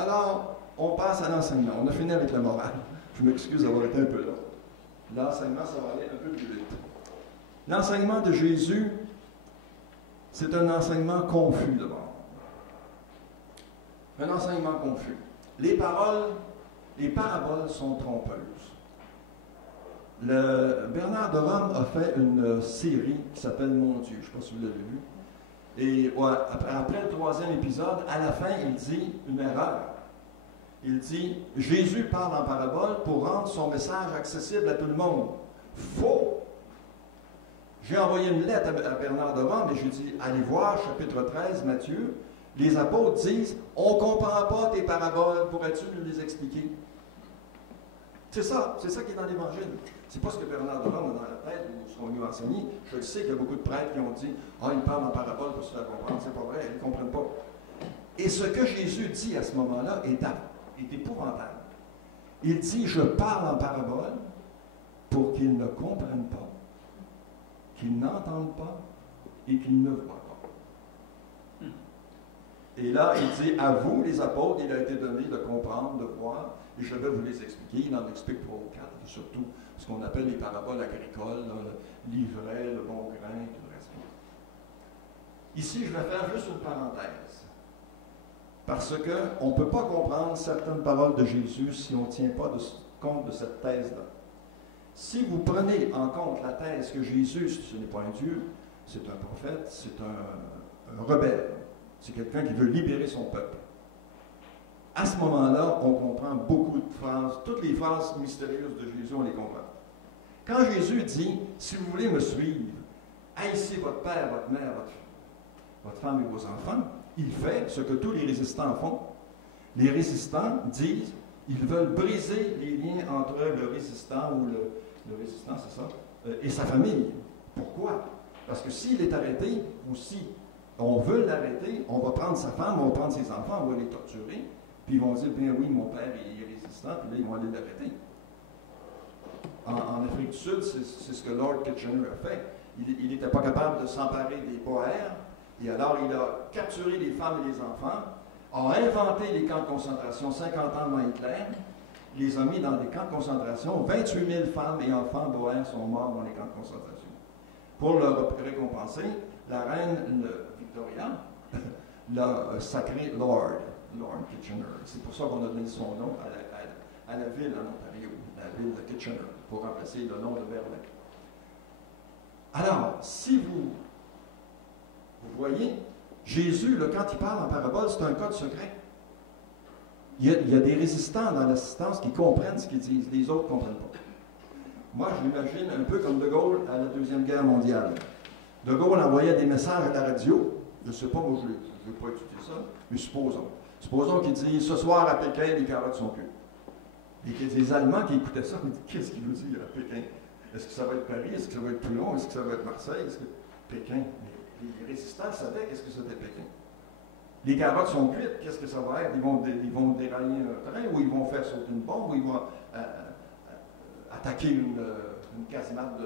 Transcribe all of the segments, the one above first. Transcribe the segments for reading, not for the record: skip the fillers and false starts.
Alors, on passe à l'enseignement. On a fini avec la morale. Je m'excuse d'avoir été un peu long. L'enseignement, ça va aller un peu plus vite. L'enseignement de Jésus, c'est un enseignement confus d'abord. Un enseignement confus. Les paraboles sont trompeuses. Bernard de Rome a fait une série qui s'appelle Mon Dieu. Je ne sais pas si vous l'avez vu. Et ouais, après le 3e épisode, à la fin, il dit une erreur. Il dit, Jésus parle en parabole pour rendre son message accessible à tout le monde. Faux! J'ai envoyé une lettre à Bernard de Rome et j'ai dit, allez voir, chapitre 13, Matthieu. Les apôtres disent, on ne comprend pas tes paraboles, pourrais-tu nous les expliquer? C'est ça qui est dans l'Évangile. C'est pas ce que Bernard de Rome a dans la tête ou ce qu'on lui a enseigné. Je le sais qu'il y a beaucoup de prêtres qui ont dit, il parle en parabole pour se faire comprendre. C'est pas vrai, ils ne comprennent pas. Et ce que Jésus dit à ce moment-là est épouvantable. Il dit, je parle en parabole pour qu'ils ne comprennent pas, qu'ils n'entendent pas et qu'ils ne voient pas. Et là, il dit, à vous, les apôtres, il a été donné de comprendre, de voir, et je vais vous les expliquer. Il en explique 3 ou 4, surtout ce qu'on appelle les paraboles agricoles, l'ivraie, le bon grain, tout le reste. Ici, je vais faire juste une parenthèse. Parce qu'on ne peut pas comprendre certaines paroles de Jésus si on ne tient pas compte de cette thèse-là. Si vous prenez en compte la thèse que Jésus, ce n'est pas un Dieu, c'est un prophète, c'est un rebelle, c'est quelqu'un qui veut libérer son peuple. À ce moment-là, on comprend beaucoup de phrases, toutes les phrases mystérieuses de Jésus, on les comprend. Quand Jésus dit, si vous voulez me suivre, haïssez votre père, votre mère, votre femme et vos enfants, il fait ce que tous les résistants font. Les résistants disent, ils veulent briser les liens entre le résistant ou le résistant, c'est ça, et sa famille. Pourquoi? Parce que s'il est arrêté, ou si on veut l'arrêter, on va prendre sa femme, on va prendre ses enfants, on va les torturer, puis ils vont dire, bien oui, mon père est résistant, puis là, ils vont aller l'arrêter. En Afrique du Sud, c'est ce que Lord Kitchener a fait. Il n'était pas capable de s'emparer des Boers, et alors il a capturé les femmes et les enfants, a inventé les camps de concentration 50 ans avant Hitler, les a mis dans des camps de concentration. 28 000 femmes et enfants Boers sont morts dans les camps de concentration. Pour le récompenser, la reine Victoria l'a sacré Lord Kitchener. C'est pour ça qu'on a donné son nom à la ville en Ontario, la ville de Kitchener, pour remplacer le nom de Berlin. Alors, si vous voyez, Jésus, quand il parle en parabole, c'est un code secret. Il y a des résistants dans l'assistance qui comprennent ce qu'ils disent, les autres ne comprennent pas. Moi, je l'imagine un peu comme De Gaulle à la Deuxième Guerre mondiale. De Gaulle envoyait des messages à la radio. Je ne sais pas, moi, je ne veux pas étudier ça, mais supposons. Supposons qu'il dit, ce soir à Pékin, les carottes sont cuites. Et qu'il y a des Allemands qui écoutaient ça, ils disent, qu'est-ce qu'il veut dire à Pékin? Est-ce que ça va être Paris? Est-ce que ça va être Toulon? Est-ce que ça va être Marseille? Est-ce que Pékin? Les résistants savaient qu'est-ce que c'était Pékin. Les carottes sont cuites, qu'est-ce que ça va être? Ils vont dérailler un train, ou ils vont faire sauter une bombe, ou ils vont attaquer une casemate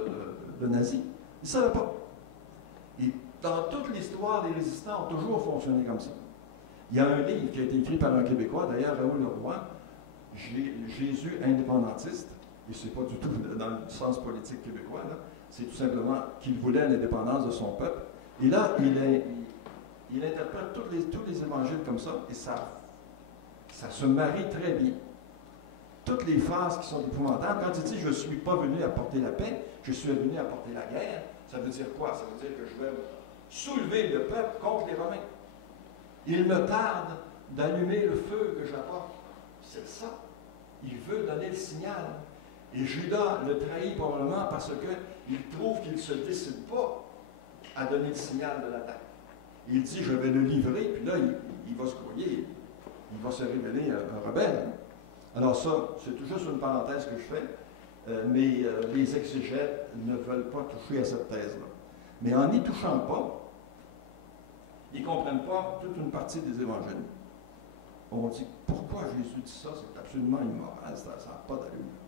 de nazis. Ils ne savaient pas. Et dans toute l'histoire, les résistants ont toujours fonctionné comme ça. Il y a un livre qui a été écrit par un Québécois, d'ailleurs Raoul Leroy, Jésus indépendantiste, et ce n'est pas du tout dans le sens politique québécois, c'est tout simplement qu'il voulait l'indépendance de son peuple. Et là, il interprète tous les évangiles comme ça, et ça se marie très bien. Toutes les phrases qui sont épouvantables, quand il dit « je ne suis pas venu apporter la paix, je suis venu apporter la guerre », ça veut dire quoi? Ça veut dire que je vais soulever le peuple contre les Romains. Il me tarde d'allumer le feu que j'apporte. C'est ça. Il veut donner le signal. Et Judas le trahit probablement parce qu'il trouve qu'il ne se décide pas à donner le signal de l'attaque. Il dit, je vais le livrer, puis là, il va se croyer, il va se révéler un rebelle. Alors ça, c'est tout juste une parenthèse que je fais, mais les exégètes ne veulent pas toucher à cette thèse-là. Mais en n'y touchant pas, ils ne comprennent pas toute une partie des évangiles. On dit, pourquoi Jésus dit ça? C'est absolument immoral, ça n'a pas d'allure.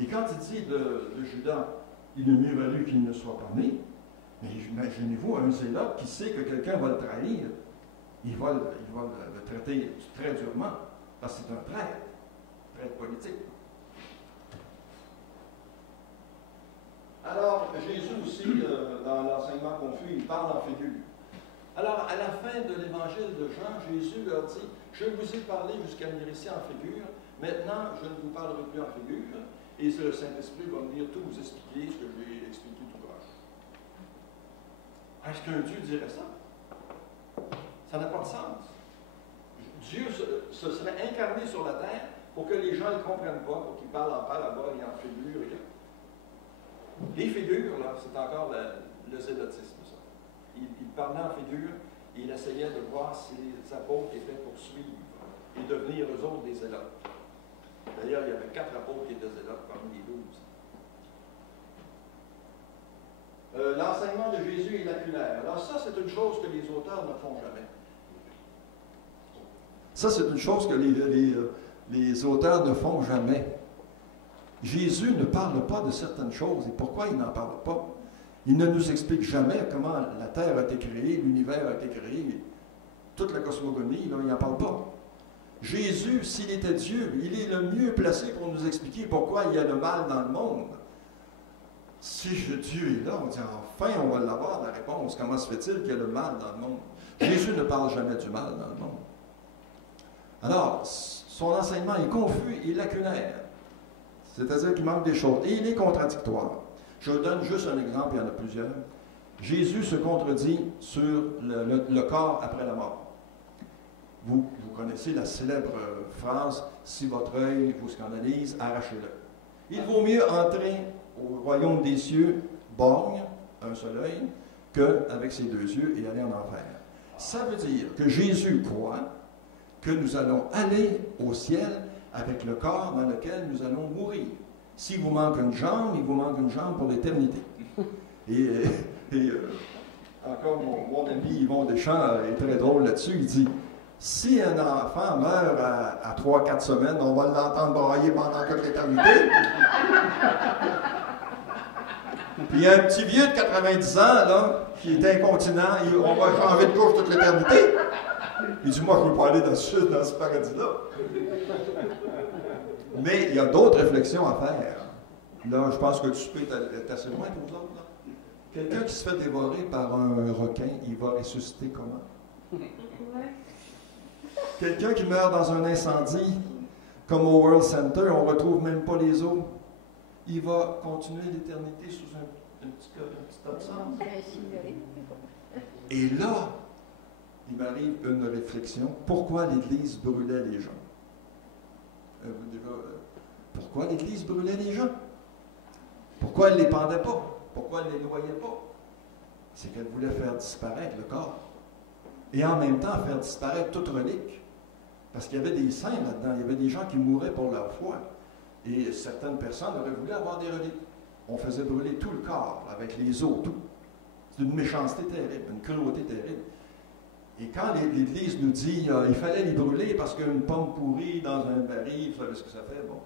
Et quand il dit de Judas, il est mieux valu qu'il ne soit pas né, mais imaginez-vous un zélote qui sait que quelqu'un va le trahir, il va le traiter très durement. Parce que c'est un traître politique. Alors, Jésus aussi, dans l'enseignement confus, il parle en figure. Alors, à la fin de l'évangile de Jean, Jésus leur dit, « Je vous ai parlé jusqu'à venir ici en figure, maintenant je ne vous parlerai plus en figure, et le Saint-Esprit va venir tout vous expliquer ce que j'ai expliqué tout proche. » Est-ce qu'un Dieu dirait ça? Ça n'a pas de sens. Dieu se serait incarné sur la terre pour que les gens ne le comprennent pas, pour qu'ils parlent en parabole et en figure. Les figures, là, c'est encore le zélotisme, ça. Il parlait en figure et il essayait de voir si les apôtres étaient pour suivre et devenir eux autres des zélotes. D'ailleurs, il y avait 4 apôtres qui étaient zélotes parmi les 12. L'enseignement de Jésus est lacunaire. Alors ça, c'est une chose que les auteurs ne font jamais. Ça, c'est une chose que les auteurs ne font jamais. Jésus ne parle pas de certaines choses. Et pourquoi il n'en parle pas? Il ne nous explique jamais comment la Terre a été créée, l'univers a été créé, toute la cosmogonie, là, il n'en parle pas. Jésus, s'il était Dieu, il est le mieux placé pour nous expliquer pourquoi il y a le mal dans le monde. Si Dieu est là, on dit enfin, on va l'avoir la réponse. Comment se fait-il qu'il y a le mal dans le monde? Jésus ne parle jamais du mal dans le monde. Alors, son enseignement est confus et lacunaire. C'est-à-dire qu'il manque des choses. Et il est contradictoire. Je donne juste un exemple, il y en a plusieurs. Jésus se contredit sur le corps après la mort. Vous connaissez la célèbre phrase « Si votre œil vous scandalise, arrachez-le ». Il vaut mieux entrer au royaume des cieux, borgne, un seul œil, qu'avec ses 2 yeux et aller en enfer. Ça veut dire que Jésus croit que nous allons aller au ciel avec le corps dans lequel nous allons mourir. S'il vous manque une jambe, il vous manque une jambe pour l'éternité. Et encore, mon ami Yvon Deschamps est très drôle là-dessus. Il dit, si un enfant meurt à 3-4 semaines, on va l'entendre brailler pendant toute l'éternité. Puis il y a un petit vieux de 90 ans, là, qui est incontinent, on va changer de couche toute l'éternité. Il dit, moi, je ne veux pas aller dans ce paradis-là. Mais il y a d'autres réflexions à faire. Là, je pense que le souper est assez loin pour vous autres. Quelqu'un qui se fait dévorer par un requin, il va ressusciter comment? Quelqu'un qui meurt dans un incendie, comme au World Center, on ne retrouve même pas les os. Il va continuer l'éternité sous un petit tas de sang. Et là, il m'arrive une réflexion. Pourquoi l'Église brûlait les gens? Pourquoi l'Église brûlait les gens? Pourquoi elle ne les pendait pas? Pourquoi elle ne les noyait pas? C'est qu'elle voulait faire disparaître le corps. Et en même temps, faire disparaître toute relique. Parce qu'il y avait des saints là-dedans. Il y avait des gens qui mouraient pour leur foi. Et certaines personnes auraient voulu avoir des reliques. On faisait brûler tout le corps, avec les os, tout. C'est une méchanceté terrible, une cruauté terrible. Et quand l'Église nous dit il fallait les brûler parce qu'une pomme pourrie dans un baril, vous savez ce que ça fait, bon.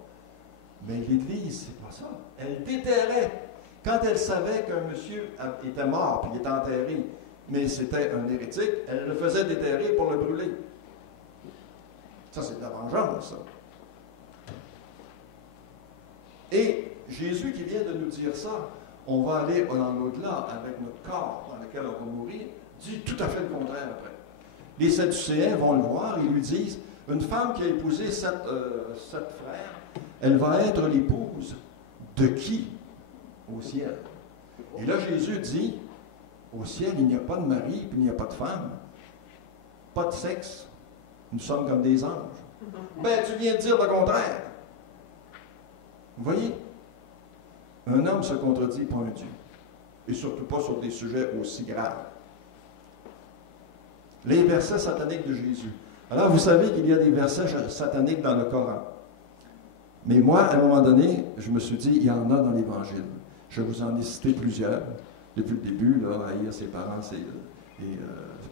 Mais l'Église, c'est pas ça. Elle déterrait. Quand elle savait qu'un monsieur était mort, puis il était enterré, mais c'était un hérétique, elle le faisait déterrer pour le brûler. Ça, c'est de la vengeance, ça. Et Jésus qui vient de nous dire ça, on va aller dans l'au-delà avec notre corps dans lequel on va mourir, dit tout à fait le contraire après. Les Sadducéens vont le voir, ils lui disent, une femme qui a épousé 7 frères, elle va être l'épouse de qui au ciel? Et là, Jésus dit, au ciel, il n'y a pas de mari, puis il n'y a pas de femme, pas de sexe, nous sommes comme des anges. Ben, tu viens de dire le contraire. Vous voyez? Un homme se contredit pour un Dieu. Et surtout pas sur des sujets aussi graves. Les versets sataniques de Jésus. Alors, vous savez qu'il y a des versets sataniques dans le Coran. Mais moi, à un moment donné, je me suis dit, il y en a dans l'Évangile. Je vous en ai cité plusieurs. Depuis le début, là, haïr ses parents,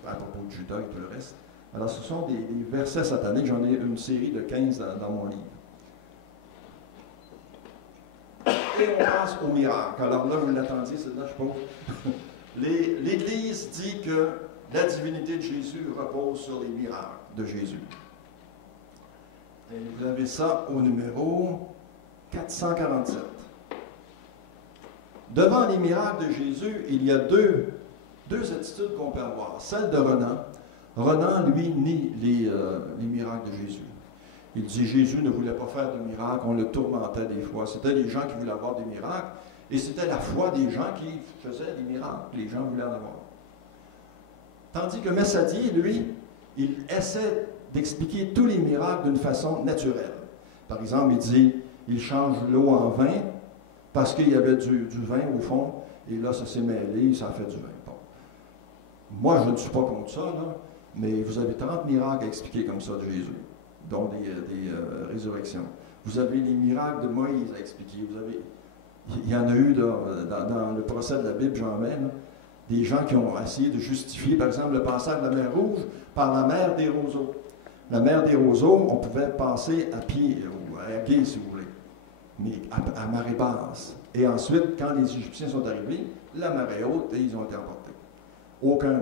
à propos de Judas et tout le reste. Alors, ce sont des versets sataniques. J'en ai une série de 15 dans mon livre. Et on passe au miracle. Alors là, vous l'attendiez, celle-là, je pense. L'Église dit que la divinité de Jésus repose sur les miracles de Jésus. Et vous avez ça au numéro 447. Devant les miracles de Jésus, il y a deux attitudes qu'on peut avoir. Celle de Renan. Renan, lui, nie les miracles de Jésus. Il dit Jésus ne voulait pas faire de miracles, on le tourmentait des fois. C'était les gens qui voulaient avoir des miracles, et c'était la foi des gens qui faisaient des miracles. Les gens voulaient en avoir. Tandis que Messadier, lui, il essaie d'expliquer tous les miracles d'une façon naturelle. Par exemple, il dit, il change l'eau en vin parce qu'il y avait du vin au fond, et là, ça s'est mêlé, ça a fait du vin. Bon. Moi, je ne suis pas contre ça, là, mais vous avez 30 miracles à expliquer comme ça de Jésus, dont des résurrections. Vous avez les miracles de Moïse à expliquer. Il y en a eu dans le procès de la Bible, j'en mets, là, des gens qui ont essayé de justifier, par exemple, le passage de la mer Rouge par la mer des roseaux. La mer des roseaux, on pouvait passer à pied, ou à gué, si vous voulez, mais à marée basse. Et ensuite, quand les Égyptiens sont arrivés, la marée haute, et ils ont été emportés. Aucun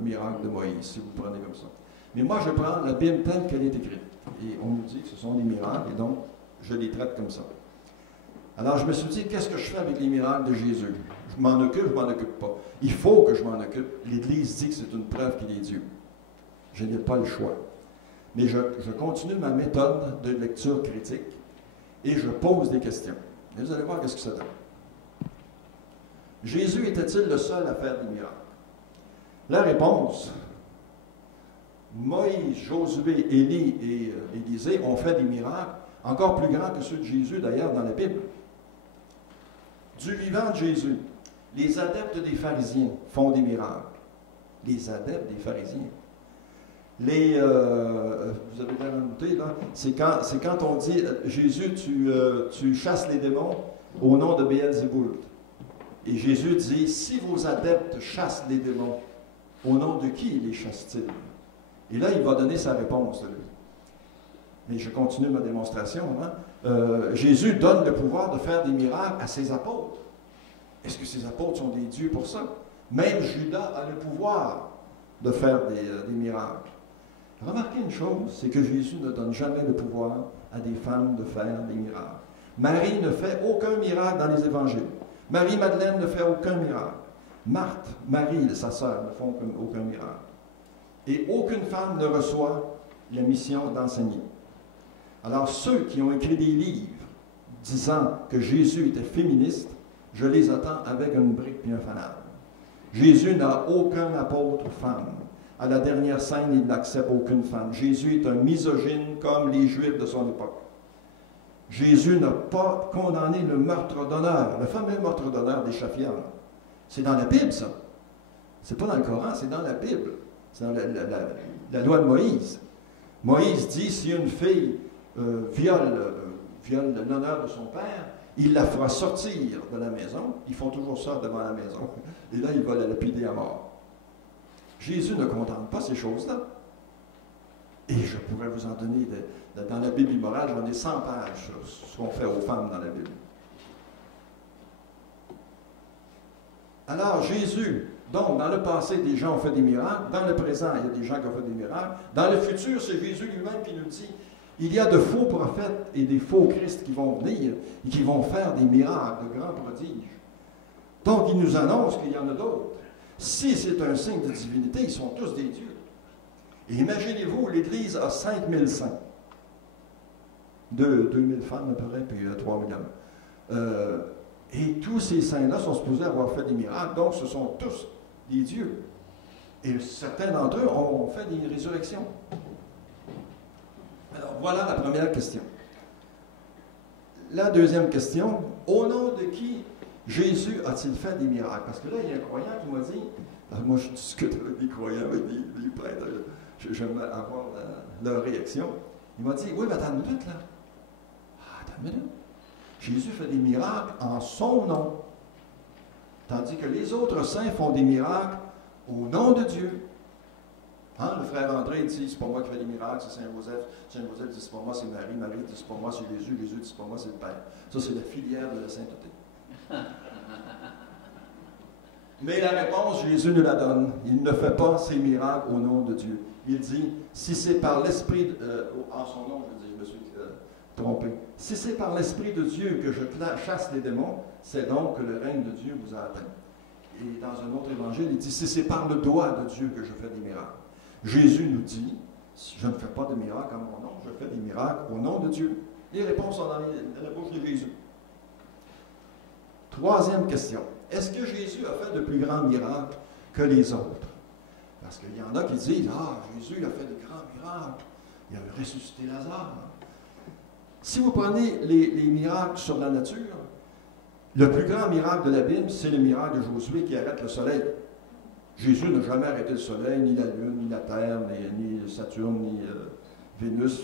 miracle de Moïse, si vous le prenez comme ça. Mais moi, je prends la Bible telle qu'elle est écrite. Et on nous dit que ce sont des miracles, et donc, je les traite comme ça. Alors, je me suis dit, qu'est-ce que je fais avec les miracles de Jésus? Je m'en occupe, je m'en occupe pas. Il faut que je m'en occupe. L'Église dit que c'est une preuve qu'il est Dieu. Je n'ai pas le choix. Mais je continue ma méthode de lecture critique et je pose des questions. Et vous allez voir qu'est-ce que ça donne. Jésus était-il le seul à faire des miracles? La réponse, Moïse, Josué, Élie et Élisée ont fait des miracles encore plus grands que ceux de Jésus d'ailleurs dans la Bible. Du vivant de Jésus, les adeptes des pharisiens font des miracles. Les adeptes des pharisiens. Vous avez bien noté, là, c'est quand on dit Jésus, tu chasses les démons au nom de Béelzéboul. Et Jésus dit, si vos adeptes chassent les démons, au nom de qui les chassent-ils? Et là, il va donner sa réponse, lui. Mais je continue ma démonstration. Jésus donne le pouvoir de faire des miracles à ses apôtres. Est-ce que ces apôtres sont des dieux pour ça? Même Judas a le pouvoir de faire des miracles. Remarquez une chose, c'est que Jésus ne donne jamais le pouvoir à des femmes de faire des miracles. Marie ne fait aucun miracle dans les évangiles. Marie-Madeleine ne fait aucun miracle. Marthe, Marie, sa sœur, ne font aucun miracle. Et aucune femme ne reçoit la mission d'enseigner. Alors ceux qui ont écrit des livres disant que Jésus était féministe, je les attends avec une brique et un fanal. Jésus n'a aucun apôtre femme. À la dernière scène, il n'accepte aucune femme. Jésus est un misogyne comme les Juifs de son époque. Jésus n'a pas condamné le meurtre d'honneur, le fameux meurtre d'honneur des Chafianes. C'est dans la Bible, ça. C'est pas dans le Coran, c'est dans la Bible. C'est dans la loi de Moïse. Moïse dit, si une fille viole l'honneur de son père, il la fera sortir de la maison. Ils font toujours ça devant la maison. Et là, il va la lapider à mort. Jésus ne condamne pas ces choses-là. Et je pourrais vous en donner, dans la Bible immorale, j'en ai 100 pages sur ce qu'on fait aux femmes dans la Bible. Alors, Jésus, donc, dans le passé, des gens ont fait des miracles. Dans le présent, il y a des gens qui ont fait des miracles. Dans le futur, c'est Jésus lui-même qui nous dit, il y a de faux prophètes et des faux Christ qui vont venir et qui vont faire des miracles, de grands prodiges. Donc, il nous annonce qu'il y en a d'autres. Si c'est un signe de divinité, ils sont tous des dieux. Et imaginez-vous, l'Église a 5000 saints. 2000 femmes à peu près, puis 3000 hommes. Et tous ces saints-là sont supposés avoir fait des miracles, donc ce sont tous des dieux. Et certains d'entre eux ont fait des résurrections. Alors voilà la première question. La deuxième question, au nom de qui Jésus a-t-il fait des miracles? Parce que là, il y a un croyant qui m'a dit, moi je discute avec des croyants, avec des prêtres, j'aime avoir leur réaction. Il m'a dit, oui, mais attends une minute là. Attends une minute. Jésus fait des miracles en son nom. Tandis que les autres saints font des miracles au nom de Dieu. Hein, le frère André dit, c'est pas moi qui fais des miracles, c'est Saint-Joseph. Saint-Joseph dit, c'est pas moi, c'est Marie. Marie dit, c'est pas moi, c'est Jésus. Jésus dit, c'est pas moi, c'est le Père. Ça, c'est la filière de la sainteté. Mais la réponse, Jésus nous la donne. Il ne fait pas ses miracles au nom de Dieu. il dit, si c'est par l'Esprit, en son nom, je me suis trompé, si c'est par l'Esprit de Dieu que je chasse les démons, c'est donc que le règne de Dieu vous a atteint. Et dans un autre évangile, il dit, si c'est par le doigt de Dieu que je fais des miracles. Jésus nous dit, je ne fais pas de miracles en mon nom, je fais des miracles au nom de Dieu. Les réponses sont dans la bouche de Jésus. Troisième question. Est-ce que Jésus a fait de plus grands miracles que les autres? Parce qu'il y en a qui disent, ah, Jésus a fait de grands miracles. Il a ressuscité Lazare. Si vous prenez les miracles sur la nature, le plus grand miracle de la Bible, c'est le miracle de Josué qui arrête le soleil. Jésus n'a jamais arrêté le soleil, ni la lune, ni la terre, ni Saturne, ni Vénus.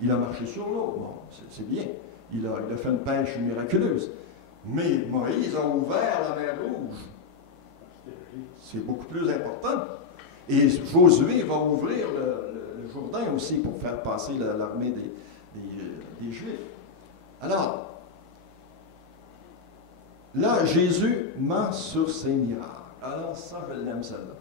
Il a marché sur l'eau. Bon, c'est bien. Il a fait une pêche miraculeuse. Mais Moïse a ouvert la mer Rouge. C'est beaucoup plus important. Et Josué va ouvrir le Jourdain aussi pour faire passer l'armée des Juifs. Alors, là, Jésus ment sur ses miracles. Alors, ça, je l'aime, celle-là.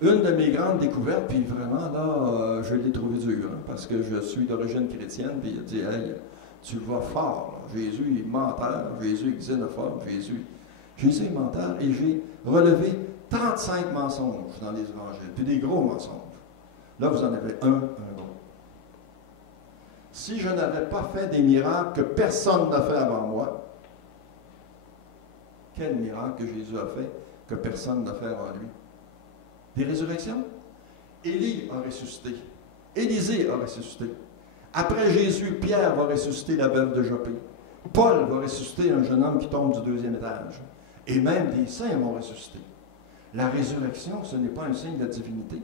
Une de mes grandes découvertes, puis vraiment, là, je l'ai trouvé dur, hein, parce que je suis d'origine chrétienne, puis il a dit, hey, tu vas fort. Là. Jésus est menteur, Jésus est xénophobe, Jésus est menteur, et j'ai relevé 35 mensonges dans les évangiles, puis des gros mensonges. Là, vous en avez un gros. Si je n'avais pas fait des miracles que personne n'a fait avant moi, quel miracle que Jésus a fait que personne n'a fait avant lui? Des résurrections? Élie a ressuscité. Élisée a ressuscité. Après Jésus, Pierre va ressusciter la veuve de Joppé. Paul va ressusciter un jeune homme qui tombe du 2e étage. Et même des saints vont ressusciter. La résurrection, ce n'est pas un signe de la divinité.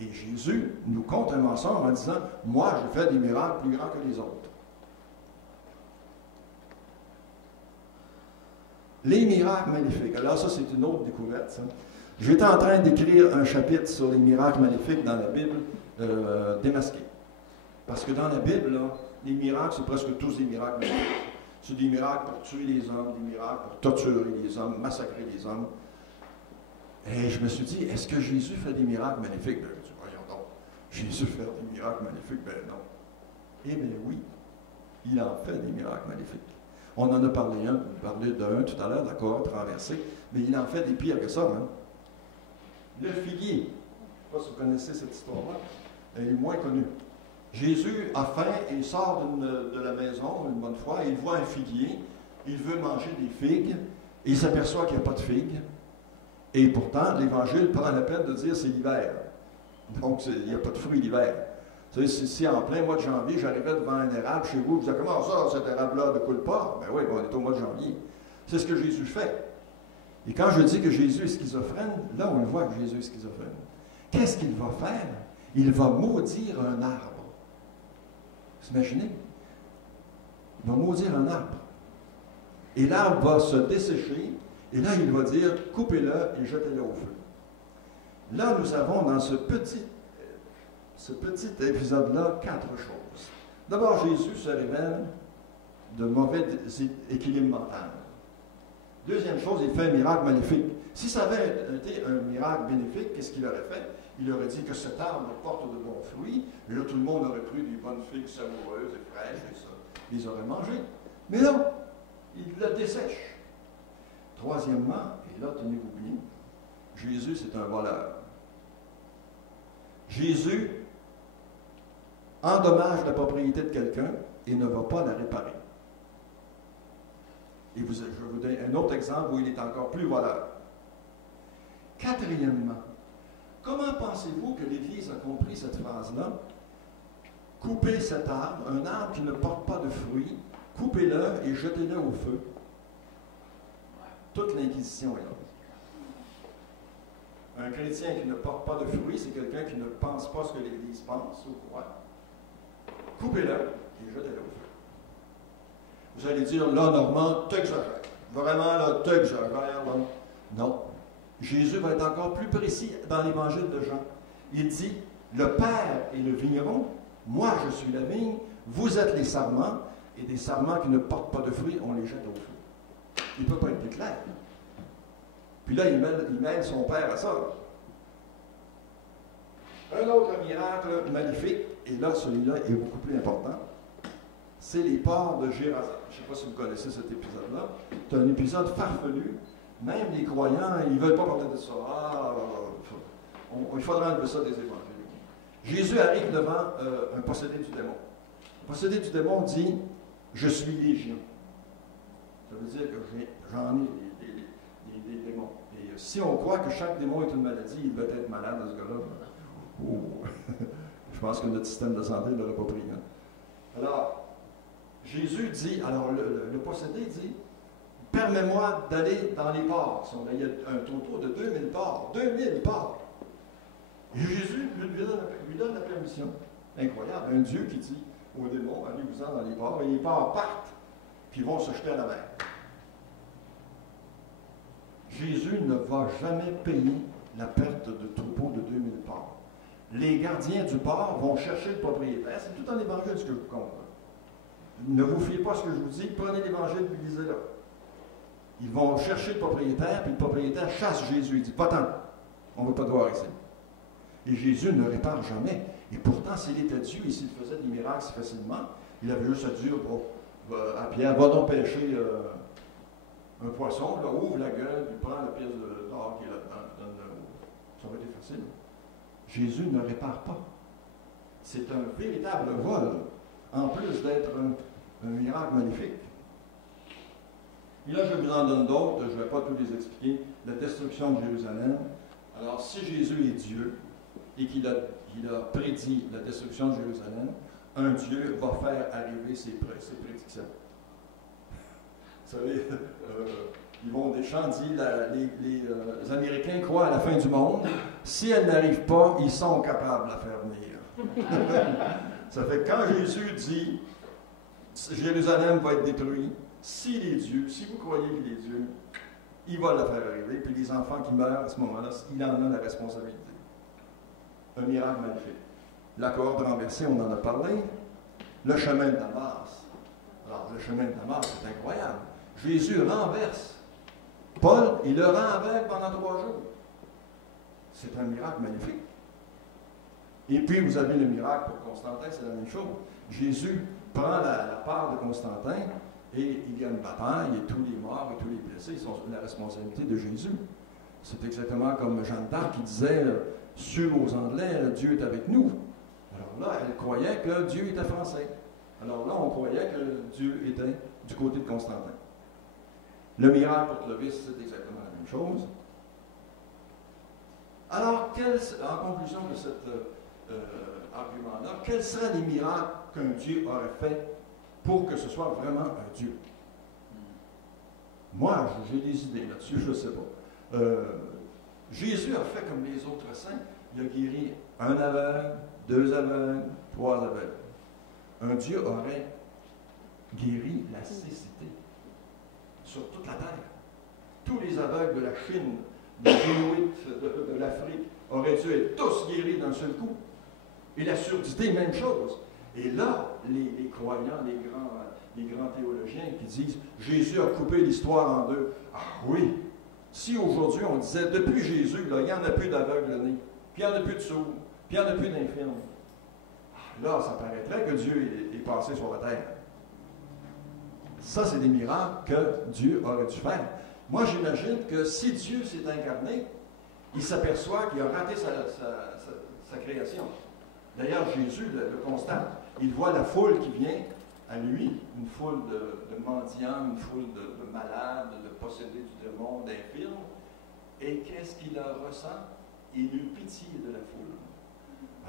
Et Jésus nous compte un mensonge en disant, moi, je fais des miracles plus grands que les autres. Les miracles maléfiques. Alors ça, c'est une autre découverte. Ça. J'étais en train d'écrire un chapitre sur les miracles maléfiques dans la Bible démasquée. Parce que dans la Bible, là, les miracles, c'est presque tous des miracles maléfiques. C'est des miracles pour tuer les hommes, des miracles pour torturer les hommes, massacrer les hommes. Et je me suis dit, est-ce que Jésus fait des miracles maléfiques? Ben, je dis, voyons donc, Jésus fait des miracles maléfiques? Ben non. Eh bien oui, il en fait des miracles maléfiques. On en a parlé d'un tout à l'heure, d'accord, traversé, mais il en fait des pires que ça. Hein? Le figuier, je ne sais pas si vous connaissez cette histoire-là, elle est moins connue. Jésus a faim et il sort de la maison une bonne fois, et il voit un figuier, il veut manger des figues, et il s'aperçoit qu'il n'y a pas de figues. Et pourtant, l'Évangile prend la peine de dire c'est l'hiver. Donc, il n'y a pas de fruits l'hiver. Vous savez, si en plein mois de janvier, j'arrivais devant un érable chez vous, vous dites, comment ça, cet érable-là ne coule pas? Ben oui, on est au mois de janvier. C'est ce que Jésus fait. Et quand je dis que Jésus est schizophrène, là, on le voit que Jésus est schizophrène. Qu'est-ce qu'il va faire? Il va maudire un arbre. Vous imaginez? Il va maudire un arbre. Et l'arbre va se dessécher, et là, il va dire, coupez-le et jetez-le au feu. Là, nous avons dans ce petit épisode-là 4 choses. D'abord, Jésus se révèle de mauvais équilibre mental. Deuxième chose, il fait un miracle maléfique. Si ça avait été un miracle bénéfique, qu'est-ce qu'il aurait fait? Il aurait dit que cet arbre porte de bons fruits, et là, tout le monde aurait pris des bonnes figues savoureuses et fraîches, et ça, ils auraient mangé. Mais non, il le dessèche. Troisièmement, et là, tenez-vous bien, Jésus, c'est un voleur. Jésus endommage la propriété de quelqu'un et ne va pas la réparer. Et je vais vous donner un autre exemple où il est encore plus voleur. Quatrièmement, comment pensez-vous que l'Église a compris cette phrase-là? Coupez cet arbre, un arbre qui ne porte pas de fruits, coupez-le et jetez-le au feu. Toute l'Inquisition est là. Un chrétien qui ne porte pas de fruits, c'est quelqu'un qui ne pense pas ce que l'Église pense ou croit. Coupez-le et jetez-le au feu. Vous allez dire, là, Normand, t'exagères. Vraiment, là, t'exagères. Non. Jésus va être encore plus précis dans l'Évangile de Jean. Il dit, le Père est le vigneron, moi je suis la vigne, vous êtes les sarments, et des sarments qui ne portent pas de fruits, on les jette au feu. Il ne peut pas être plus clair. Puis là, il mêle son Père à ça. Un autre miracle magnifique, et là, celui-là est beaucoup plus important, c'est les porcs de Gérasan. Je ne sais pas si vous connaissez cet épisode-là. C'est un épisode farfelu. Même les croyants, ils ne veulent pas parler de ça. Il faudra enlever ça des évangiles. Jésus arrive devant un possédé du démon. Le possédé du démon dit « Je suis légion ». Ça veut dire que j'en ai des démons. Et si on croit que chaque démon est une maladie, il va être malade, ce gars-là. Oh. Je pense que notre système de santé ne l'aurait pas pris. Hein? Alors, Jésus dit, alors le possédé dit, permets-moi d'aller dans les ports. Il y a un total de 2000 ports. 2000 ports. Et Jésus lui donne la permission. Incroyable. Un Dieu qui dit aux démons, allez-vous-en dans les ports, et les ports partent, puis vont se jeter à la mer. Jésus ne va jamais payer la perte de troupeau de 2000 porcs. Les gardiens du port vont chercher le propriétaire. C'est tout en évangile ce que je vous compte. Ne vous fiez pas à ce que je vous dis, prenez l'évangile et lisez-le. Ils vont chercher le propriétaire, puis le propriétaire chasse Jésus. Il dit, va-t'en, on ne va pas te voir ici. Et Jésus ne répare jamais. Et pourtant, s'il était Dieu et s'il faisait des miracles si facilement, il avait juste à dire à Pierre, va donc pêcher un poisson, là, ouvre la gueule, puis prends la pièce d'or qui est là-dedans, donne-le. Ça aurait été facile. Jésus ne répare pas. C'est un véritable vol, en plus d'être un miracle magnifique. Et là, je vous en donne d'autres, je ne vais pas tous les expliquer. La destruction de Jérusalem. Alors, si Jésus est Dieu et qu'il a prédit la destruction de Jérusalem, un Dieu va faire arriver ses prédictions. Vous savez, ils vont des chants dit les Américains croient à la fin du monde. Si elle n'arrive pas, ils sont capables de la faire venir. Ça fait que quand Jésus dit Jérusalem va être détruit, s'il est Dieu, si vous croyez qu'il est Dieu, il va la faire arriver. Puis les enfants qui meurent à ce moment-là, il en a la responsabilité. Un miracle magnifique. La corde renversée, on en a parlé. Le chemin de Damas. Alors, le chemin de Damas, c'est incroyable. Jésus renverse Paul, il le rend aveugle pendant 3 jours. C'est un miracle magnifique. Et puis, vous avez le miracle pour Constantin, c'est la même chose. Jésus prend la part de Constantin et il y a une bataille et tous les morts et tous les blessés sont sous la responsabilité de Jésus. C'est exactement comme Jeanne d'Arc qui disait sur aux Anglais, Dieu est avec nous. Alors là, elle croyait que Dieu était français. Alors là, on croyait que Dieu était du côté de Constantin. Le miracle pour Clovis, c'est exactement la même chose. Alors, en conclusion de cet argument-là, quels seraient les miracles qu'un Dieu aurait fait pour que ce soit vraiment un Dieu? Moi, j'ai des idées là-dessus, je ne sais pas. Jésus a fait comme les autres saints. Il a guéri un aveugle, 2 aveugles, 3 aveugles. Un Dieu aurait guéri la cécité sur toute la terre. Tous les aveugles de la Chine, des Inuits de l'Afrique, auraient dû être tous guéris d'un seul coup. Et la surdité, même chose. Et là, les croyants, les grands théologiens qui disent « Jésus a coupé l'histoire en deux ». Ah oui! Si aujourd'hui on disait « Depuis Jésus, là, il n'y en a plus d'aveugles nés, puis il n'y en a plus de sourds, puis il n'y en a plus d'infirmes », là, ça paraîtrait que Dieu est passé sur la terre. Ça, c'est des miracles que Dieu aurait dû faire. Moi, j'imagine que si Dieu s'est incarné, il s'aperçoit qu'il a raté sa création. D'ailleurs, Jésus le constate. Il voit la foule qui vient à lui, une foule de mendiants, une foule de malades, de possédés du démon, d'infirmes. Et qu'est-ce qu'il ressent? Il eut pitié de la foule.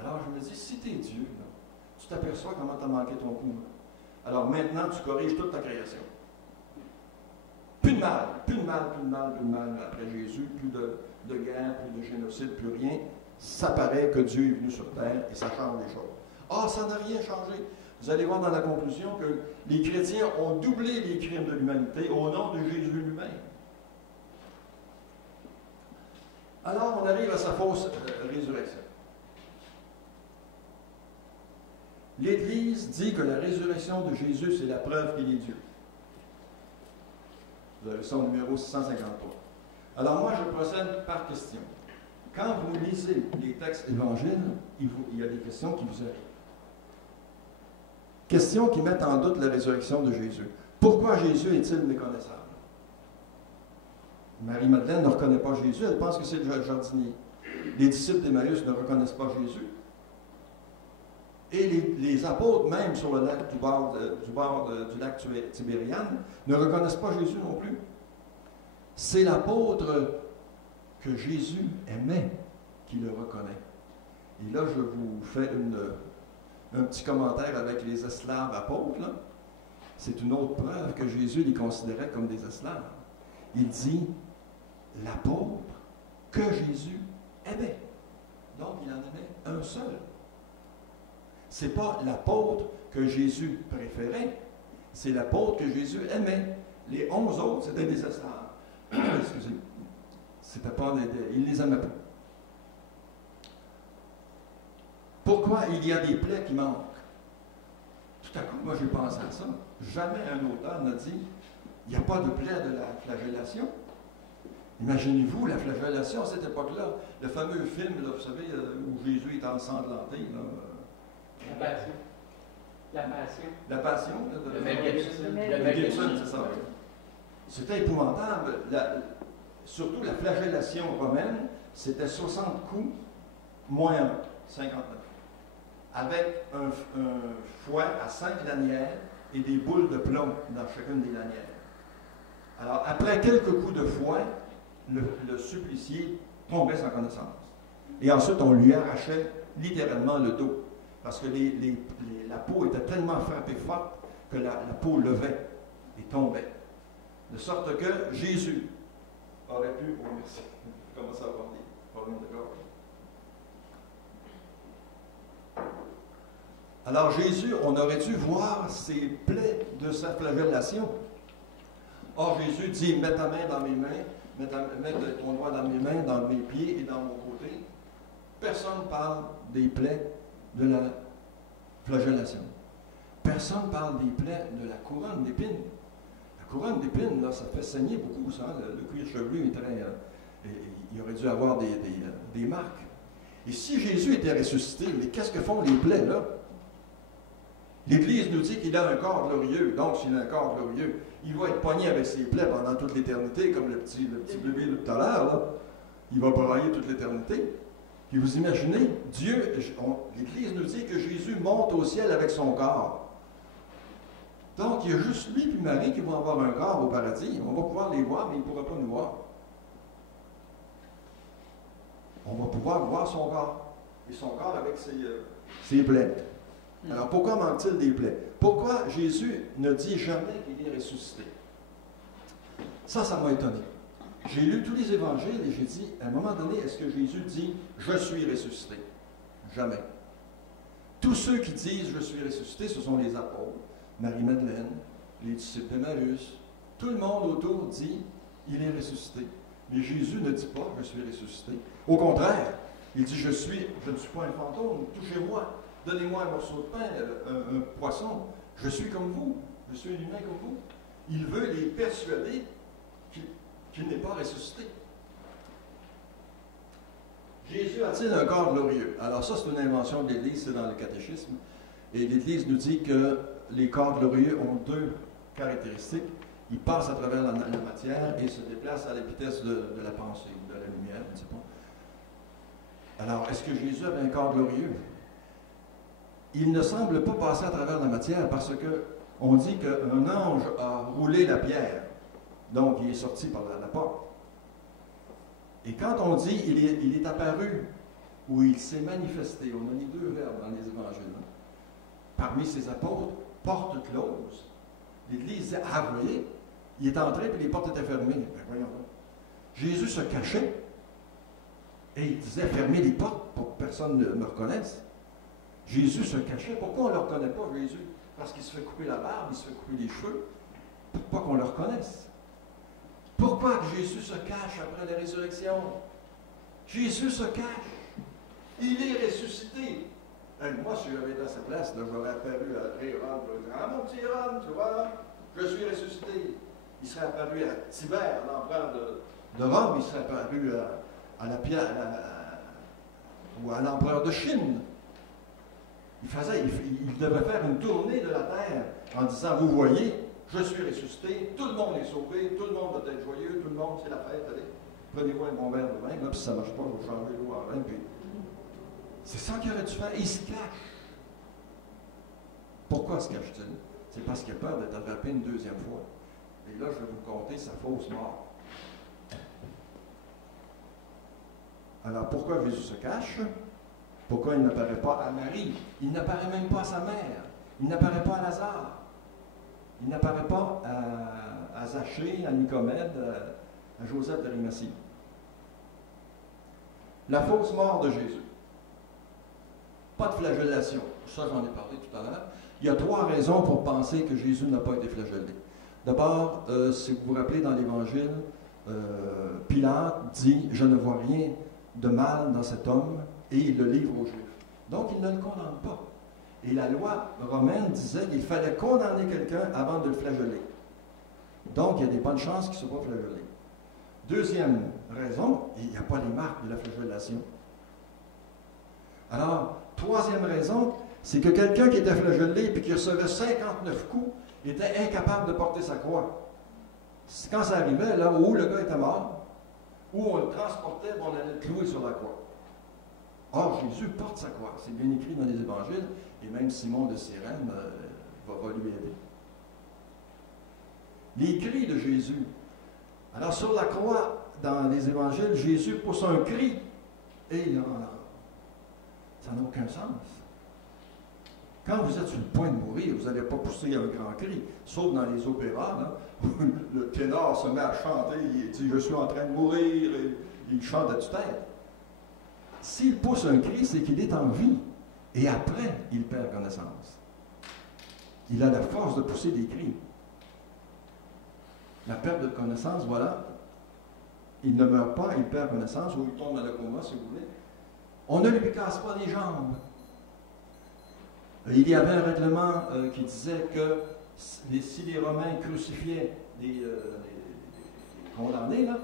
Alors, je me dis, si tu es Dieu, là, tu t'aperçois comment tu as manqué ton coup. Alors maintenant, tu corriges toute ta création. Plus de mal, plus de mal, plus de mal, plus de mal après Jésus, plus de guerre, plus de génocide, plus rien. Ça paraît que Dieu est venu sur terre et ça change les choses. Ah, ça n'a rien changé. Vous allez voir dans la conclusion que les chrétiens ont doublé les crimes de l'humanité au nom de Jésus lui-même. Alors, on arrive à sa fausse résurrection. L'Église dit que la résurrection de Jésus, c'est la preuve qu'il est Dieu. Vous avez ça au numéro 653. Alors moi, je procède par question. quand vous lisez les textes évangiles, il y a des questions qui vous arrivent. Questions qui mettent en doute la résurrection de Jésus. Pourquoi Jésus est-il méconnaissable? Marie-Madeleine ne reconnaît pas Jésus, elle pense que c'est le jardinier. Les disciples d'Emmaüs ne reconnaissent pas Jésus. Et les apôtres, même sur le lac du bord du lac Tibériade, ne reconnaissent pas Jésus non plus. C'est l'apôtre que Jésus aimait qui le reconnaît. Et là, je vous fais un petit commentaire avec les esclaves apôtres. Là. C'est une autre preuve que Jésus les considérait comme des esclaves. Il dit l'apôtre que Jésus aimait. Donc, il en aimait un seul. Ce n'est pas l'apôtre que Jésus préférait, c'est l'apôtre que Jésus aimait. Les 11 autres, c'était des esclaves. Excusez. C'était pas il ne les aimait pas. Pourquoi il y a des plaies qui manquent? Tout à coup, moi j'ai pensé à ça. Jamais un auteur n'a dit il n'y a pas de plaie de la flagellation. Imaginez-vous la flagellation à cette époque-là. Le fameux film, là, vous savez, où Jésus est ensanglanté. Là, la Passion. La Passion. La Passion. Le Mel Gibson. Gibson, c'est ça. C'était épouvantable. Surtout la flagellation romaine, c'était 60 coups moins 1, 59. Avec un fouet à 5 lanières et des boules de plomb dans chacune des lanières. Alors, après quelques coups de fouet, le supplicié tombait sans connaissance. Et ensuite, on lui arrachait littéralement le dos. Parce que la peau était tellement frappée forte que la peau levait et tombait. De sorte que Jésus aurait pu... Oh, merci. Comment ça va parler? Problème de gorge. Alors Jésus, on aurait dû voir ses plaies de sa flagellation. Or Jésus dit, mets ta main dans mes mains, mets ton doigt dans mes mains, dans mes pieds et dans mon côté. Personne ne parle des plaies de la flagellation. Personne ne parle des plaies de la couronne d'épines. La couronne d'épines, là, ça fait saigner beaucoup, ça. Le cuir chevelu est très... il aurait dû avoir des marques. Et si Jésus était ressuscité, mais qu'est-ce que font les plaies, là? L'Église nous dit qu'il a un corps glorieux. Donc, s'il a un corps glorieux, il va être pogné avec ses plaies pendant toute l'éternité, comme le petit bébé de tout à l'heure, là. Il va brailler toute l'éternité. Puis vous imaginez, l'Église nous dit que Jésus monte au ciel avec son corps. Donc, il y a juste lui et Marie qui vont avoir un corps au paradis. On va pouvoir les voir, mais il ne pourra pas nous voir. On va pouvoir voir son corps. Et son corps avec ses plaies. Alors, pourquoi manque-t-il des plaies? Pourquoi Jésus ne dit jamais qu'il est ressuscité? Ça m'a étonné. J'ai lu tous les évangiles et j'ai dit, à un moment donné, est-ce que Jésus dit « Je suis ressuscité » ? Jamais. Tous ceux qui disent « Je suis ressuscité », ce sont les apôtres, Marie-Madeleine, les disciples d'Emmaüs. Tout le monde autour dit « Il est ressuscité ». Mais Jésus ne dit pas « Je suis ressuscité ». Au contraire, il dit « Je ne suis pas un fantôme, touchez-moi, donnez-moi un morceau de pain, un poisson, je suis comme vous, je suis un humain comme vous ». Il veut les persuader qu'il n'est pas ressuscité. Jésus a-t-il un corps glorieux? Alors ça, c'est une invention de l'Église, c'est dans le catéchisme. Et l'Église nous dit que les corps glorieux ont deux caractéristiques. Ils passent à travers la matière et se déplacent à la vitesse de la pensée, de la lumière, je ne sais pas. Alors, est-ce que Jésus avait un corps glorieux? Il ne semble pas passer à travers la matière parce qu'on dit qu'un ange a roulé la pierre. Donc, il est sorti par la porte. Et quand on dit il est apparu ou il s'est manifesté, on a les deux verbes dans les évangiles. Parmi ses apôtres, porte close. L'Église disait, ah, vous voyez, il est entré et les portes étaient fermées. Ben, voyons donc. Jésus se cachait et il disait, fermez les portes pour que personne ne me reconnaisse. Jésus se cachait. Pourquoi on ne le reconnaît pas, Jésus? Parce qu'il se fait couper la barbe, il se fait couper les cheveux. Pourquoi qu'on le reconnaisse? Pourquoi que Jésus se cache après la résurrection? Jésus se cache. Il est ressuscité. Moi, si j'avais été à sa place, j'aurais apparu à Hérode. Je dirais, ah, mon petit Hérode, tu vois, je suis ressuscité. Il serait apparu à Tibère, l'empereur de Rome. Il serait apparu à ou à l'empereur de Chine. Il devait faire une tournée de la terre en disant, vous voyez, je suis ressuscité, tout le monde est sauvé, tout le monde doit être joyeux, tout le monde, c'est la fête, allez, prenez-vous un bon verre de vin, là, puis si ça ne marche pas, vous changez l'eau en vin, puis c'est ça qu'il aurait dû faire. Il se cache. Pourquoi se cache-t-il? C'est parce qu'il a peur d'être attrapé une deuxième fois. Et là, je vais vous conter sa fausse mort. Alors, pourquoi Jésus se cache? Pourquoi il n'apparaît pas à Marie? Il n'apparaît même pas à sa mère. Il n'apparaît pas à Lazare. Il n'apparaît pas à Zachée, à Nicomède, à Joseph d'Arimathie. La fausse mort de Jésus. Pas de flagellation. Ça, j'en ai parlé tout à l'heure. Il y a 3 raisons pour penser que Jésus n'a pas été flagellé. D'abord, si vous vous rappelez dans l'Évangile, Pilate dit « Je ne vois rien de mal dans cet homme » et il le livre aux Juifs. Donc, il ne le condamne pas. Et la loi romaine disait qu'il fallait condamner quelqu'un avant de le flageller. Donc, il y a des bonnes chances qu'il ne soit pas flagellé. Deuxième raison, il n'y a pas les marques de la flagellation. Alors, troisième raison, c'est que quelqu'un qui était flagellé et qui recevait 59 coups était incapable de porter sa croix. Quand ça arrivait, là où le gars était mort, où on le transportait, on allait le clouer sur la croix. Or, Jésus porte sa croix. C'est bien écrit dans les évangiles, et même Simon de Cyrène va lui aider. Les cris de Jésus. Alors, sur la croix, dans les évangiles, Jésus pousse un cri, et ça n'a aucun sens. Quand vous êtes sur le point de mourir, vous n'allez pas pousser un grand cri, sauf dans les opéras, là, où le ténor se met à chanter, il dit « Je suis en train de mourir », et il chante à tue-tête. S'il pousse un cri, c'est qu'il est en vie, et après, il perd connaissance. Il a la force de pousser des cris. La perte de connaissance, voilà, il ne meurt pas, il perd connaissance, ou il tombe dans le coma, si vous voulez. On ne lui casse pas les jambes. Il y avait un règlement qui disait que si les Romains crucifiaient des condamnés, là,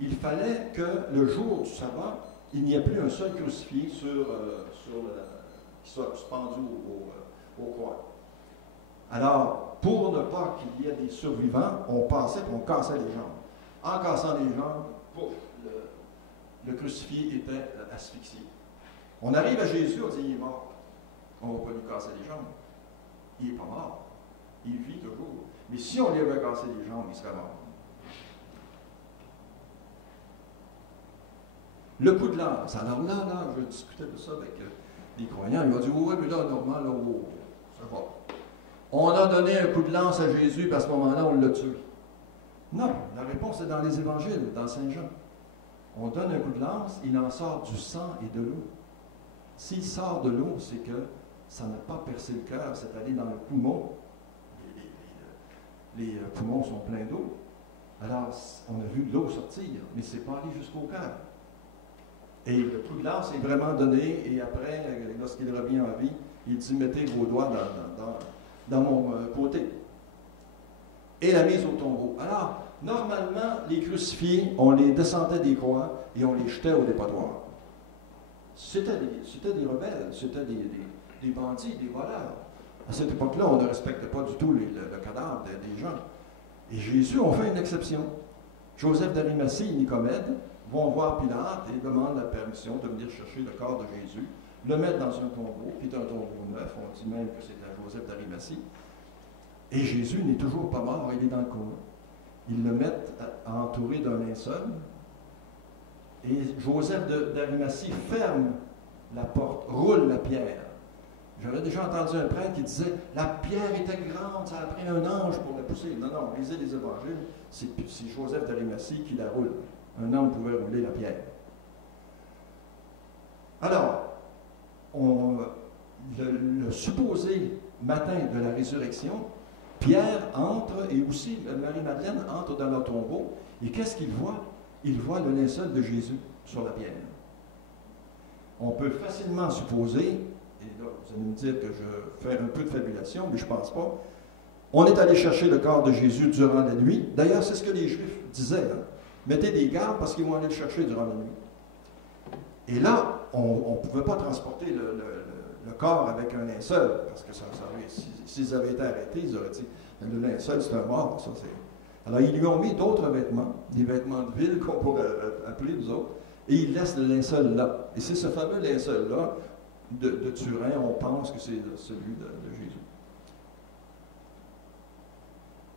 il fallait que le jour du sabbat, il n'y ait plus un seul crucifié qui soit suspendu au croix. Alors, pour ne pas qu'il y ait des survivants, on passait et on cassait les jambes. En cassant les jambes, pouf, le crucifié était asphyxié. On arrive à Jésus, on dit il est mort. On ne va pas lui casser les jambes. Il n'est pas mort. Il vit toujours. Mais si on lui avait cassé les jambes, il serait mort. Le coup de lance. Alors là, je discutais de ça avec les croyants. Il m'a dit, oui, mais là, normalement, là, ça va. On a donné un coup de lance à Jésus, puis à ce moment-là, on l'a tué. Non, la réponse est dans les évangiles, dans Saint Jean. On donne un coup de lance, il en sort du sang et de l'eau. S'il sort de l'eau, c'est que ça n'a pas percé le cœur, c'est allé dans le poumon. Les poumons sont pleins d'eau. Alors, on a vu de l'eau sortir, mais ce n'est pas allé jusqu'au cœur. Et le coup de lance est vraiment donné, et après, lorsqu'il revient en vie, il dit, mettez vos doigts dans mon côté. Et la mise au tombeau. Alors, normalement, les crucifiés, on les descendait des croix et on les jetait au dépotoir. C'était des rebelles, c'était des bandits, des voleurs. À cette époque-là, on ne respectait pas du tout le cadavre des gens. Et Jésus, on fait une exception. Joseph d'Arimathie et Nicomède vont voir Pilate et demandent la permission de venir chercher le corps de Jésus, le mettre dans un tombeau, qui est un tombeau neuf, on dit même que c'est à Joseph d'Arimathie. Et Jésus n'est toujours pas mort, il est dans le coma. Ils le mettent entouré d'un linceul. Et Joseph d'Arimathie ferme la porte, roule la pierre. J'avais déjà entendu un prêtre qui disait « La pierre était grande, ça a pris un ange pour la pousser. » Non, lisez les évangiles, c'est Joseph d'Arimathie qui la roule. Un homme pouvait rouler la pierre. Alors, le supposé matin de la résurrection, Pierre entre, et aussi Marie-Madeleine entre dans le tombeau, et qu'est-ce qu'il voit? Il voit le linceul de Jésus sur la pierre. On peut facilement supposer, et là vous allez me dire que je fais un peu de fabulation, mais je ne pense pas, on est allé chercher le corps de Jésus durant la nuit. D'ailleurs, c'est ce que les Juifs disaient. Mettez des gardes parce qu'ils vont aller le chercher durant la nuit. Et là, on ne pouvait pas transporter le corps avec un linceul, parce que s'ils avaient été arrêtés, ils auraient dit, le linceul, c'est un mort, ça, Alors, ils lui ont mis d'autres vêtements, des vêtements de ville qu'on pourrait appeler nous autres, et ils laissent le linceul là. Et c'est ce fameux linceul-là de Turin, on pense que c'est celui de Jésus.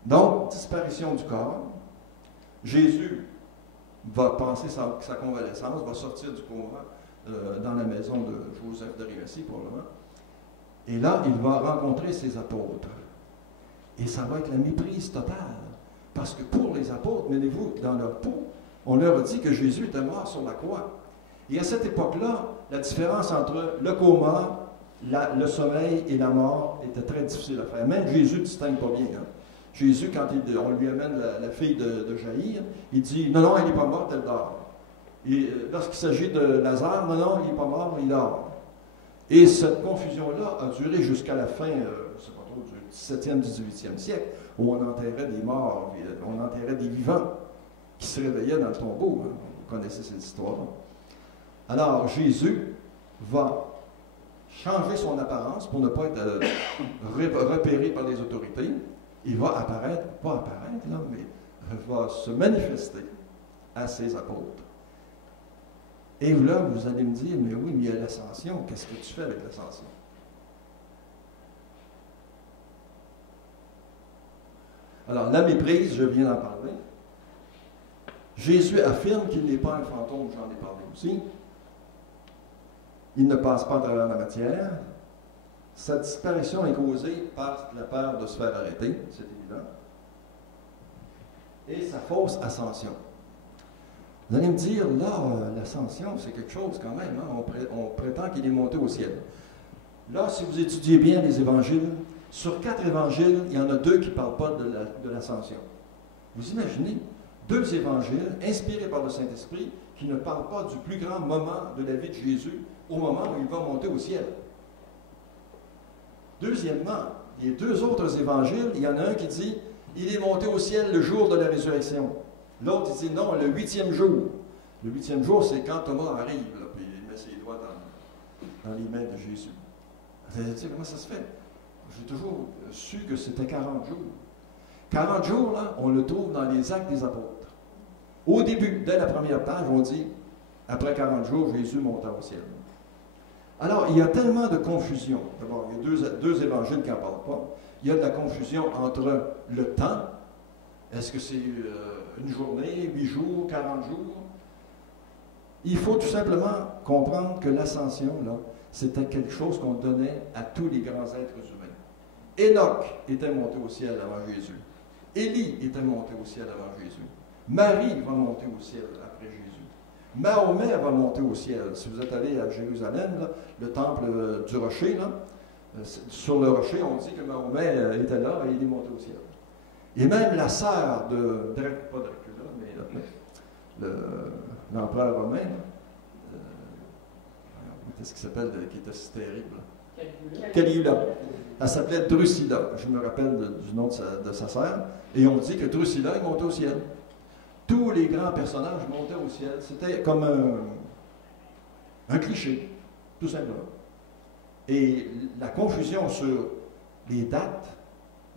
Donc, disparition du corps. Jésus va passer sa convalescence, va sortir du coma dans la maison de Joseph d'Arimathie, probablement. Et là, il va rencontrer ses apôtres. Et ça va être la méprise totale. Parce que pour les apôtres, mêlez-vous, dans leur peau, on leur a dit que Jésus était mort sur la croix. Et à cette époque-là, la différence entre le coma, le sommeil et la mort était très difficile à faire. Même Jésus ne distingue pas bien. Hein. Jésus, quand on lui amène la fille de Jaïr, il dit, non, non, elle n'est pas morte, elle dort. Et lorsqu'il s'agit de Lazare, non, non, il n'est pas mort, il dort. Et cette confusion-là a duré jusqu'à la fin, je sais pas trop, du 17e, 18e siècle, où on enterrait des morts, on enterrait des vivants qui se réveillaient dans le tombeau. Hein. Vous connaissez cette histoire. Alors, Jésus va changer son apparence pour ne pas être repéré par les autorités. Il va apparaître, pas apparaître, là, mais va se manifester à ses apôtres. Et là, vous allez me dire, mais oui, mais il y a l'ascension. Qu'est-ce que tu fais avec l'ascension? Alors, la méprise, je viens d'en parler. Jésus affirme qu'il n'est pas un fantôme, j'en ai parlé aussi. Il ne passe pas à travers la matière. Sa disparition est causée par la peur de se faire arrêter, c'est évident. Et sa fausse ascension. Vous allez me dire, là, l'ascension, c'est quelque chose quand même. Hein? On prétend qu'il est monté au ciel. Là, si vous étudiez bien les évangiles, sur 4 évangiles, il y en a 2 qui ne parlent pas de l'ascension. Vous imaginez 2 évangiles inspirés par le Saint-Esprit qui ne parlent pas du plus grand moment de la vie de Jésus au moment où il va monter au ciel. Deuxièmement, les 2 autres évangiles, il y en a un qui dit « Il est monté au ciel le jour de la résurrection ». L'autre, il dit « Non, le 8e jour ». Le 8e jour, c'est quand Thomas arrive, là, puis il met ses doigts dans les mains de Jésus. Vous allez dire, comment ça se fait? J'ai toujours su que c'était 40 jours. 40 jours, là, on le trouve dans les Actes des Apôtres. Au début, dès la première page, on dit « Après 40 jours, Jésus monta au ciel ». Alors, il y a tellement de confusion. D'abord, il y a deux évangiles qui n'en parlent pas. Il y a de la confusion entre le temps. Est-ce que c'est une journée, 8 jours, 40 jours? Il faut tout simplement comprendre que l'ascension, là, c'était quelque chose qu'on donnait à tous les grands êtres humains. Enoch était monté au ciel avant Jésus. Élie était monté au ciel avant Jésus. Marie va monter au ciel après Jésus. Mahomet va monter au ciel. Si vous êtes allé à Jérusalem, là, le temple du rocher, là, sur le rocher, on dit que Mahomet était là et il est monté au ciel. Et même la sœur de, pas Dracula, mais l'empereur romain, qu'est-ce qu'il s'appelle, qui était si terrible? Caligula. Elle s'appelait Drusilla. Je me rappelle du nom de sa sœur. Et on dit que Drusilla est montée au ciel. Tous les grands personnages montaient au ciel. C'était comme un cliché, tout simplement. Et la confusion sur les dates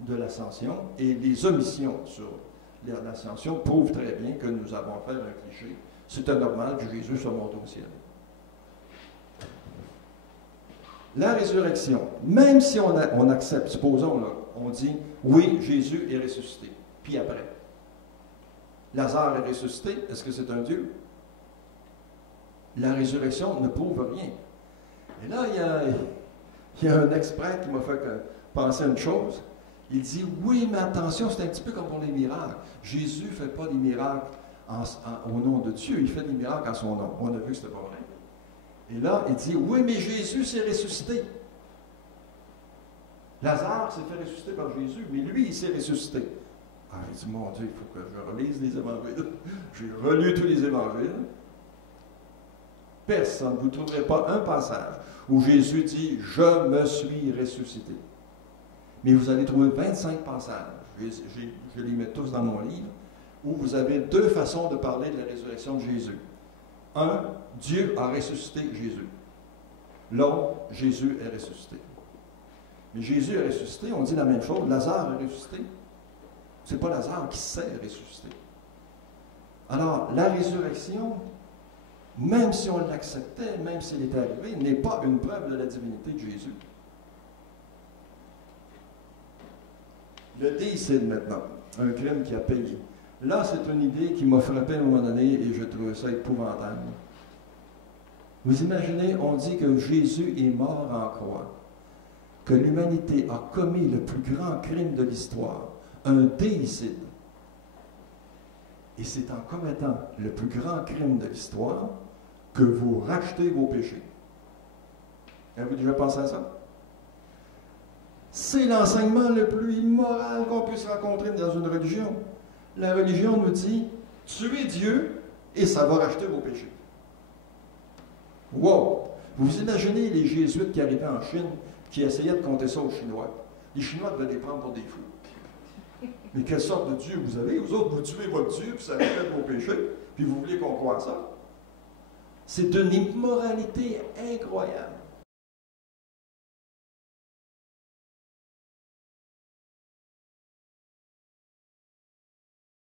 de l'ascension et les omissions sur l'ascension prouve très bien que nous avons affaire à un cliché. C'était normal que Jésus soit monté au ciel. La résurrection, même si on accepte, supposons, là, on dit, oui, Jésus est ressuscité. Puis après, Lazare est ressuscité, est-ce que c'est un Dieu? La résurrection ne prouve rien. Et là, il y a un expert qui m'a fait penser à une chose. Il dit, oui, mais attention, c'est un petit peu comme pour les miracles. Jésus ne fait pas des miracles au nom de Dieu, il fait des miracles en son nom. On a vu que ce n'était pas vrai. Et là, il dit, oui, mais Jésus s'est ressuscité. Lazare s'est fait ressusciter par Jésus, mais lui, il s'est ressuscité. Ah, il dit, mon Dieu, il faut que je relise les évangiles. J'ai relu tous les évangiles. Personne, vous ne trouverez pas un passage où Jésus dit, je me suis ressuscité. Mais vous allez trouver 25 passages, je les mets tous dans mon livre, où vous avez 2 façons de parler de la résurrection de Jésus. Un, Dieu a ressuscité Jésus. L'autre, Jésus est ressuscité. Mais Jésus est ressuscité, on dit la même chose. Lazare est ressuscité. Ce n'est pas Lazare qui s'est ressuscité. Alors, la résurrection, même si on l'acceptait, même s'il était arrivé, n'est pas une preuve de la divinité de Jésus. Le déicide maintenant, un crime qui a payé. Là, c'est une idée qui m'a frappé à un moment donné et je trouvais ça épouvantable. Vous imaginez, on dit que Jésus est mort en croix, que l'humanité a commis le plus grand crime de l'histoire, un déicide. Et c'est en commettant le plus grand crime de l'histoire que vous rachetez vos péchés. Avez-vous déjà pensé à ça? C'est l'enseignement le plus immoral qu'on puisse rencontrer dans une religion. La religion nous dit, tuez Dieu et ça va racheter vos péchés. Wow! Vous imaginez les jésuites qui arrivaient en Chine, qui essayaient de compter ça aux Chinois. Les Chinois devaient les prendre pour des fous. Mais quelle sorte de Dieu vous avez? Vous autres, vous tuez votre Dieu, puis ça rachète vos péchés, puis vous voulez qu'on croie ça? C'est d'une immoralité incroyable.